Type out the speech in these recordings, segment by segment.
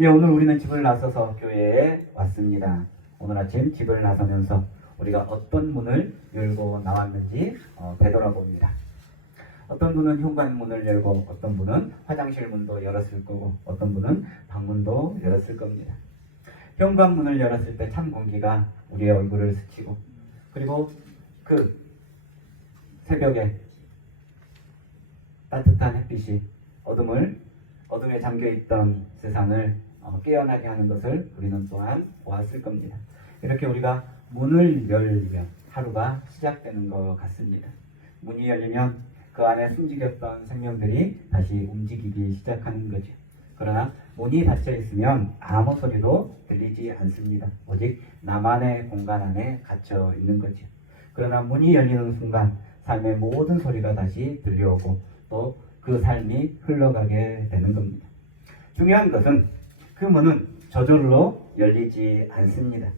예, 오늘 우리는 집을 나서서 교회에 왔습니다. 오늘 아침 집을 나서면서 우리가 어떤 문을 열고 나왔는지 되돌아봅니다. 어떤 분은 현관문을 열고 어떤 분은 화장실 문도 열었을 거고 어떤 분은 방문도 열었을 겁니다. 현관문을 열었을 때 찬 공기가 우리의 얼굴을 스치고 그리고 그 새벽에 따뜻한 햇빛이 어둠에 잠겨있던 세상을 깨어나게 하는 것을 우리는 또한 보았을 겁니다. 이렇게 우리가 문을 열면 하루가 시작되는 것 같습니다. 문이 열리면 그 안에 숨지겼던 생명들이 다시 움직이기 시작하는 거죠. 그러나 문이 닫혀 있으면 아무 소리도 들리지 않습니다. 오직 나만의 공간 안에 갇혀 있는 거죠. 그러나 문이 열리는 순간 삶의 모든 소리가 다시 들려오고 또 그 삶이 흘러가게 되는 겁니다. 중요한 것은 그 문은 저절로 열리지 않습니다.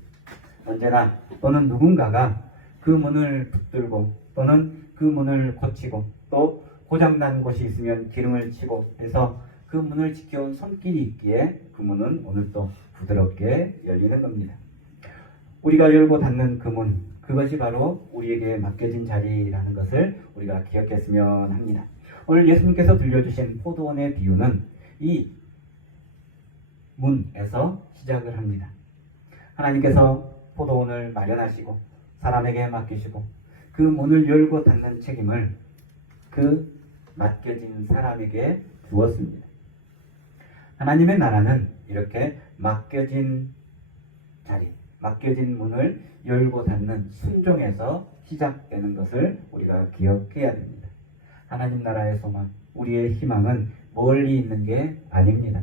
언제나 또는 누군가가 그 문을 붙들고 또는 그 문을 고치고 또 고장난 곳이 있으면 기름을 치고 해서 그 문을 지켜온 손길이 있기에 그 문은 오늘도 부드럽게 열리는 겁니다. 우리가 열고 닫는 그 문, 그것이 바로 우리에게 맡겨진 자리라는 것을 우리가 기억했으면 합니다. 오늘 예수님께서 들려주신 포도원의 비유는 이 문에서 시작을 합니다. 하나님께서 포도원을 마련하시고 사람에게 맡기시고 그 문을 열고 닫는 책임을 그 맡겨진 사람에게 주었습니다. 하나님의 나라는 이렇게 맡겨진 자리, 맡겨진 문을 열고 닫는 순종에서 시작되는 것을 우리가 기억해야 됩니다. 하나님 나라의 소망, 우리의 희망은 멀리 있는 게 아닙니다.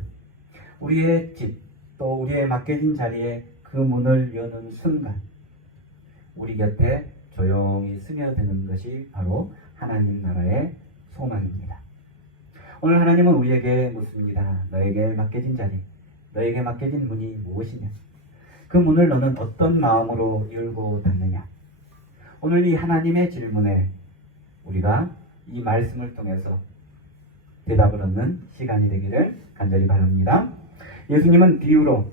우리의 집, 또 우리의 맡겨진 자리에 그 문을 여는 순간 우리 곁에 조용히 스며드는 것이 바로 하나님 나라의 소망입니다. 오늘 하나님은 우리에게 묻습니다. 너에게 맡겨진 자리, 너에게 맡겨진 문이 무엇이냐? 그 문을 너는 어떤 마음으로 열고 닫느냐? 오늘 이 하나님의 질문에 우리가 이 말씀을 통해서 대답을 얻는 시간이 되기를 간절히 바랍니다. 예수님은 비유로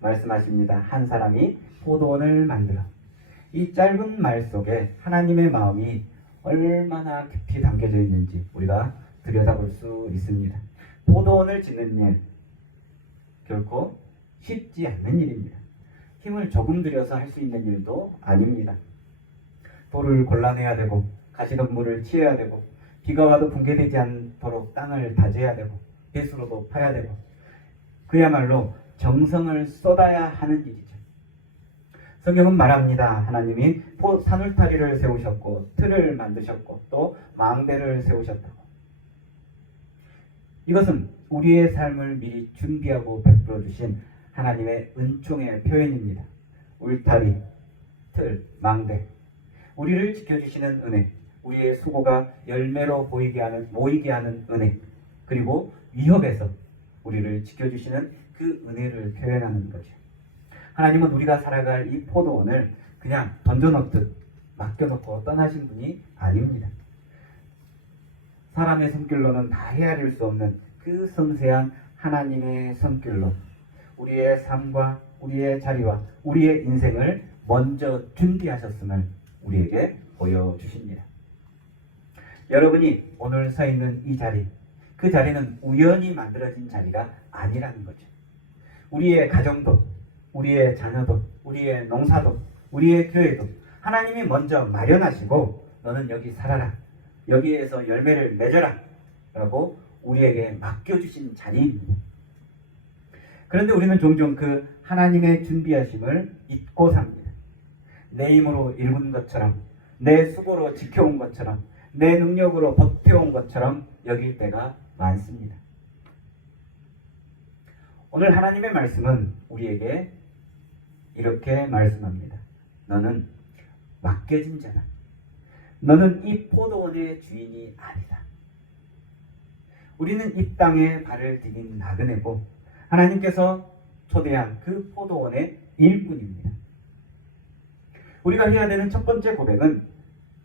말씀하십니다. 한 사람이 포도원을 만들어. 이 짧은 말 속에 하나님의 마음이 얼마나 깊이 담겨져 있는지 우리가 들여다볼 수 있습니다. 포도원을 짓는 일, 결코 쉽지 않는 일입니다. 힘을 조금 들여서 할 수 있는 일도 아닙니다. 돌을 골라내야 되고 가시덤불을 치어야 되고 비가 와도 붕괴되지 않도록 땅을 다져야 되고 배수로도 파야 되고 그야말로 정성을 쏟아야 하는 일이죠. 성경은 말합니다. 하나님이 산울타리를 세우셨고 틀을 만드셨고 또 망대를 세우셨다고. 이것은 우리의 삶을 미리 준비하고 베풀어 주신 하나님의 은총의 표현입니다. 울타리, 틀, 망대, 우리를 지켜주시는 은혜, 우리의 수고가 열매로 모이게 하는 은혜, 그리고 위협에서 우리를 지켜주시는 그 은혜를 표현하는 거죠. 하나님은 우리가 살아갈 이 포도원을 그냥 던져놓듯 맡겨놓고 떠나신 분이 아닙니다. 사람의 손길로는 다 헤아릴 수 없는 그 섬세한 하나님의 손길로 우리의 삶과 우리의 자리와 우리의 인생을 먼저 준비하셨음을 우리에게 보여주십니다. 여러분이 오늘 서 있는 이 자리, 그 자리는 우연히 만들어진 자리가 아니라는 거죠. 우리의 가정도, 우리의 자녀도, 우리의 농사도, 우리의 교회도 하나님이 먼저 마련하시고 너는 여기 살아라, 여기에서 열매를 맺어라 라고 우리에게 맡겨주신 자리입니다. 그런데 우리는 종종 그 하나님의 준비하심을 잊고 삽니다. 내 힘으로 이룬 것처럼, 내 수고로 지켜온 것처럼, 내 능력으로 버텨온 것처럼 여길 때가 많습니다. 오늘 하나님의 말씀은 우리에게 이렇게 말씀합니다. 너는 맡겨진 자다. 너는 이 포도원의 주인이 아니다. 우리는 이 땅에 발을 디딘 나그네고 하나님께서 초대한 그 포도원의 일꾼입니다. 우리가 해야 되는 첫 번째 고백은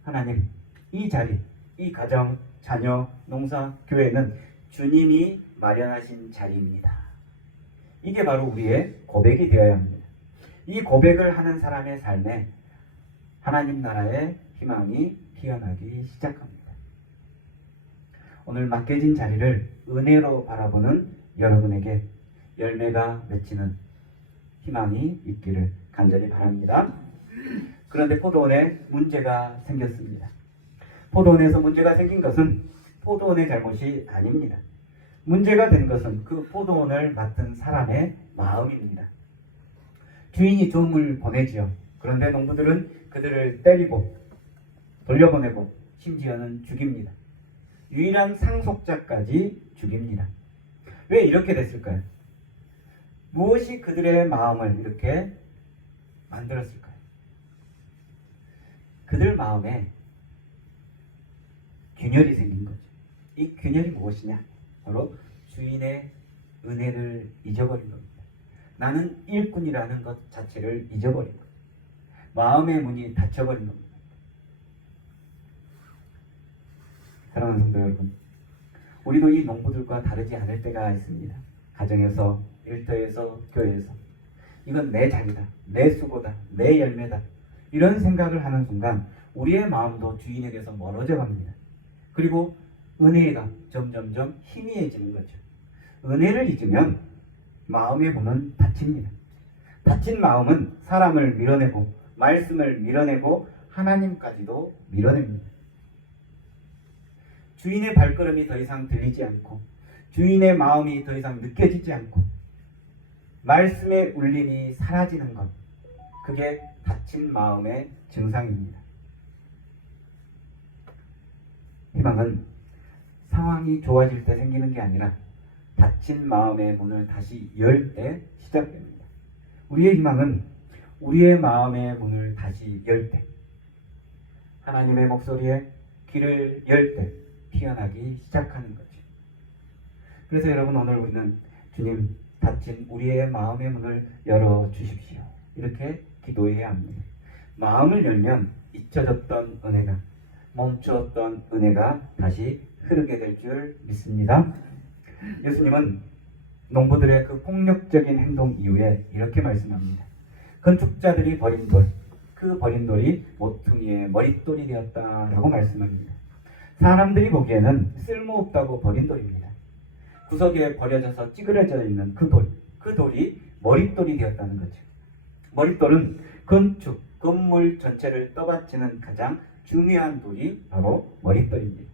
하나님, 이 자리, 이 가정, 자녀, 농사, 교회는 주님이 마련하신 자리입니다. 이게 바로 우리의 고백이 되어야 합니다. 이 고백을 하는 사람의 삶에 하나님 나라의 희망이 피어나기 시작합니다. 오늘 맡겨진 자리를 은혜로 바라보는 여러분에게 열매가 맺히는 희망이 있기를 간절히 바랍니다. 그런데 포도원에 문제가 생겼습니다. 포도원에서 문제가 생긴 것은 포도원의 잘못이 아닙니다. 문제가 된 것은 그 포도원을 맡은 사람의 마음입니다. 주인이 종을 보내지요. 그런데 농부들은 그들을 때리고 돌려보내고 심지어는 죽입니다. 유일한 상속자까지 죽입니다. 왜 이렇게 됐을까요? 무엇이 그들의 마음을 이렇게 만들었을까요? 그들 마음에 균열이 생긴 거죠. 이 균열이 무엇이냐? 바로 주인의 은혜를 잊어버린 겁니다. 나는 일꾼이라는 것 자체를 잊어버린 겁니다. 마음의 문이 닫혀버린 겁니다. 사랑하는 성도 여러분, 우리도 이 농부들과 다르지 않을 때가 있습니다. 가정에서, 일터에서, 교회에서 이건 내 자리다, 내 수고다, 내 열매다 이런 생각을 하는 순간 우리의 마음도 주인에게서 멀어져 갑니다. 그리고 은혜가 점점점 희미해지는 거죠. 은혜를 잊으면 마음의 문은 닫힙니다. 닫힌 마음은 사람을 밀어내고 말씀을 밀어내고 하나님까지도 밀어냅니다. 주인의 발걸음이 더 이상 들리지 않고 주인의 마음이 더 이상 느껴지지 않고 말씀의 울림이 사라지는 것, 그게 닫힌 마음의 증상입니다. 희망은 상황이 좋아질 때 생기는 게 아니라 닫힌 마음의 문을 다시 열 때 시작됩니다. 우리의 희망은 우리의 마음의 문을 다시 열 때, 하나님의 목소리에 귀를 열 때 피어나기 시작하는 거죠. 그래서 여러분, 오늘 우리는 주님, 닫힌 우리의 마음의 문을 열어주십시오, 이렇게 기도해야 합니다. 마음을 열면 잊혀졌던 은혜가, 멈추었던 은혜가 다시 흐르게 될 줄 믿습니다. 예수님은 농부들의 그 폭력적인 행동 이후에 이렇게 말씀합니다. 건축자들이 버린 돌, 그 버린 돌이 모퉁이의 머릿돌이 되었다라고 말씀합니다. 사람들이 보기에는 쓸모없다고 버린 돌입니다. 구석에 버려져서 찌그러져 있는 그 돌, 그 돌이 머릿돌이 되었다는 거죠. 머릿돌은 건축, 건물 전체를 떠받치는 가장 중요한 돌이 바로 머릿돌입니다.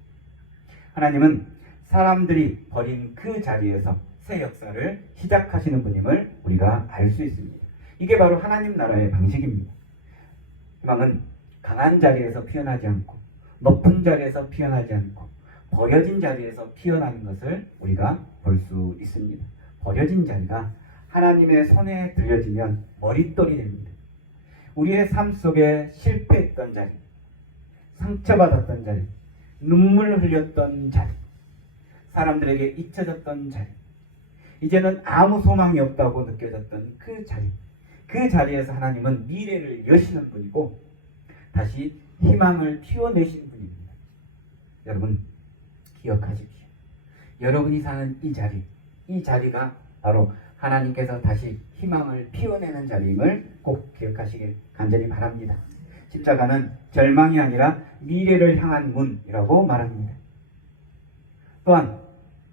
하나님은 사람들이 버린 그 자리에서 새 역사를 시작하시는 분임을 우리가 알 수 있습니다. 이게 바로 하나님 나라의 방식입니다. 희망은 강한 자리에서 피어나지 않고 높은 자리에서 피어나지 않고 버려진 자리에서 피어나는 것을 우리가 볼 수 있습니다. 버려진 자리가 하나님의 손에 들려지면 머릿돌이 됩니다. 우리의 삶 속에 실패했던 자리, 상처받았던 자리, 눈물 흘렸던 자리, 사람들에게 잊혀졌던 자리, 이제는 아무 소망이 없다고 느껴졌던 그 자리, 그 자리에서 하나님은 미래를 여시는 분이고 다시 희망을 피워내시는 분입니다. 여러분, 기억하십시오. 여러분이 사는 이 자리, 이 자리가 바로 하나님께서 다시 희망을 피워내는 자리임을 꼭 기억하시길 간절히 바랍니다. 십자가는 절망이 아니라 미래를 향한 문이라고 말합니다. 또한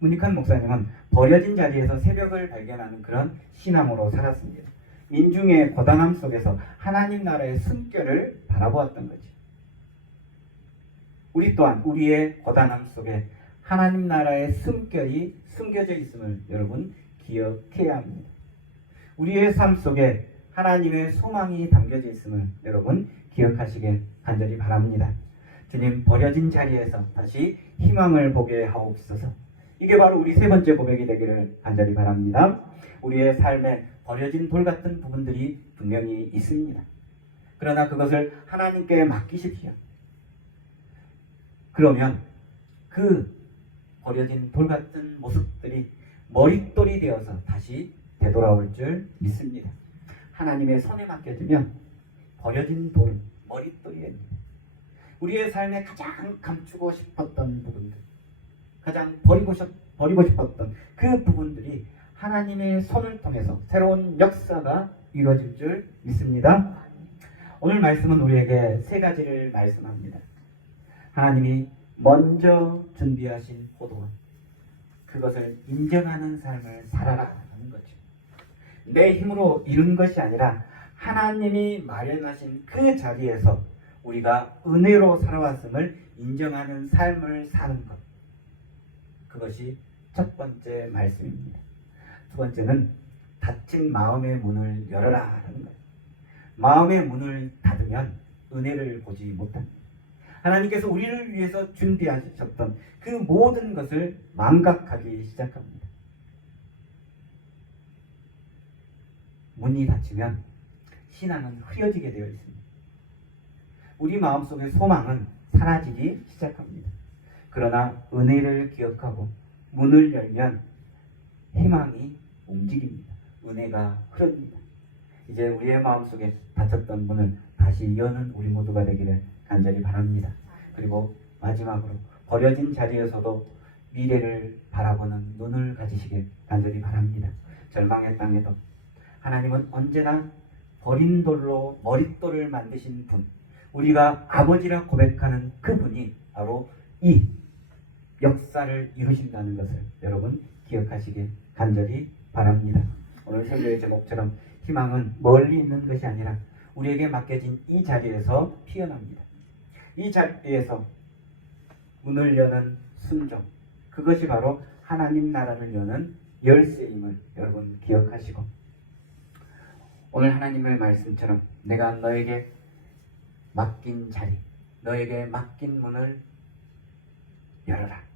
문익환 목사님은 버려진 자리에서 새벽을 발견하는 그런 신앙으로 살았습니다. 민중의 고단함 속에서 하나님 나라의 숨결을 바라보았던 거죠. 우리 또한 우리의 고단함 속에 하나님 나라의 숨결이 숨겨져 있음을 여러분 기억해야 합니다. 우리의 삶 속에 하나님의 소망이 담겨져 있음을 여러분 기억하시길 간절히 바랍니다. 주님, 버려진 자리에서 다시 희망을 보게 하옵소서. 이게 바로 우리 세 번째 고백이 되기를 간절히 바랍니다. 우리의 삶에 버려진 돌 같은 부분들이 분명히 있습니다. 그러나 그것을 하나님께 맡기십시오. 그러면 그 버려진 돌 같은 모습들이 머릿돌이 되어서 다시 되돌아올 줄 믿습니다. 하나님의 손에 맡겨지면 버려진 돌, 머릿돌이 됩니다. 우리의 삶에 가장 감추고 싶었던 부분들, 가장 버리고 싶었던 그 부분들이 하나님의 손을 통해서 새로운 역사가 이루어질 줄 믿습니다. 오늘 말씀은 우리에게 세 가지를 말씀합니다. 하나님이 먼저 준비하신 포도원, 그것을 인정하는 삶을 살아가는 거죠. 내 힘으로 이룬 것이 아니라 하나님이 마련하신 그 자리에서 우리가 은혜로 살아왔음을 인정하는 삶을 사는 것, 그것이 첫 번째 말씀입니다. 두 번째는 닫힌 마음의 문을 열어라 하는 거예요. 마음의 문을 닫으면 은혜를 보지 못합니다. 하나님께서 우리를 위해서 준비하셨던 그 모든 것을 망각하기 시작합니다. 문이 닫히면 신앙은 흐려지게 되어 있습니다. 우리 마음속의 소망은 사라지기 시작합니다. 그러나 은혜를 기억하고 문을 열면 희망이 움직입니다. 은혜가 흐릅니다. 이제 우리의 마음속에 닫혔던 문을 다시 여는 우리 모두가 되기를 간절히 바랍니다. 그리고 마지막으로 버려진 자리에서도 미래를 바라보는 눈을 가지시길 간절히 바랍니다. 절망의 땅에도 하나님은 언제나 버린 돌로 머릿돌을 만드신 분, 우리가 아버지라 고백하는 그분이 바로 이 역사를 이루신다는 것을 여러분 기억하시길 간절히 바랍니다. 오늘 설교의 제목처럼 희망은 멀리 있는 것이 아니라 우리에게 맡겨진 이 자리에서 피어납니다. 이 자리에서 문을 여는 순종, 그것이 바로 하나님 나라를 여는 열쇠임을 여러분 기억하시고, 오늘 하나님의 말씀처럼 내가 너에게 맡긴 자리, 너에게 맡긴 문을 열어라.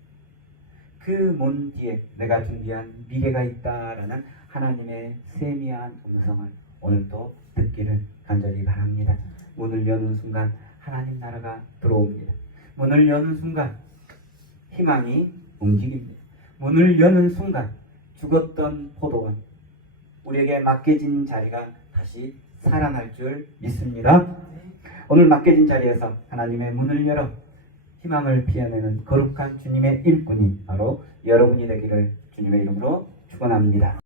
그 문 뒤에 내가 준비한 미래가 있다라는 하나님의 세미한 음성을 오늘도 듣기를 간절히 바랍니다. 문을 여는 순간 하나님 나라가 들어옵니다. 문을 여는 순간 희망이 움직입니다. 문을 여는 순간 죽었던 포도원, 우리에게 맡겨진 자리가 다시 살아날 줄 믿습니다. 오늘 맡겨진 자리에서 하나님의 문을 열어 희망을 피워내는 거룩한 주님의 일꾼이 바로 여러분이 되기를 주님의 이름으로 축원합니다.